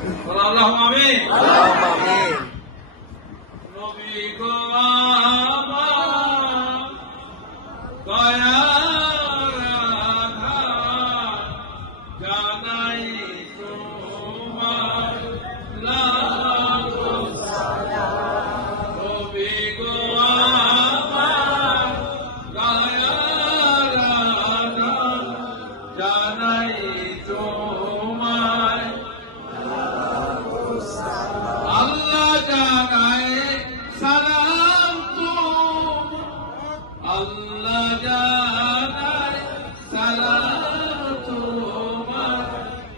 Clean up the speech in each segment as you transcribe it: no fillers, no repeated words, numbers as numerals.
আল্লাহুম্মা আমিন। আল্লাহুম্মা আমিন। নবী গো আমার দয়ার আধার, জানাই তোমার লাখো সালাম। নবী গো আমার দয়ার আধার, জানাই তোমার আল্লাহ জানাই সালাম আল্লাহ জানাই সালাম তোমার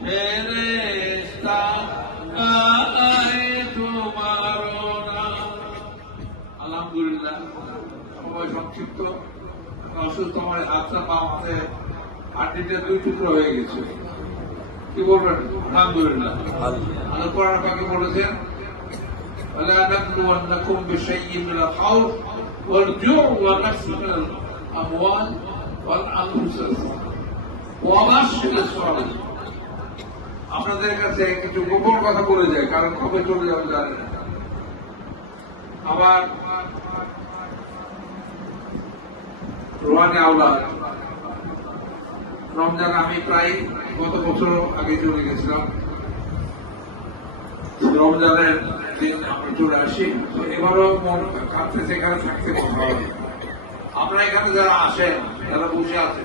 ফেরেশতা গায় তোমার নাম। আলহামদুলিল্লাহ, সময় সংক্ষিপ্ত, অসুস্থ আমার হাতটা পা মাথায় হাড্ডিটা দুই টুকরো হয়ে গেছে। কি বলবেন? আলহামদুলিল্লাহ। আল্লাহ কোরআন পাকে বলেছেন, ولا نبلونكم بشيء من الخوف والجوع والنقص من الاموال والانفس وبشر الصابرين। আপনাদের কাছে কিছু গোপন কথা বলে যায়, কারণ কবে চলে যাবে জানেন না। আমার রোহানি আওলাদ রমজান, আমি প্রায় গত বছর আগে চলে গেছিলাম, রমজানের দিন আমরা চলে আসি। তো এবারও মন কাঁদতেছে, এখানে থাকতে মন ভালো। আমরা এখানে যারা আসেন, যারা বসে আছেন,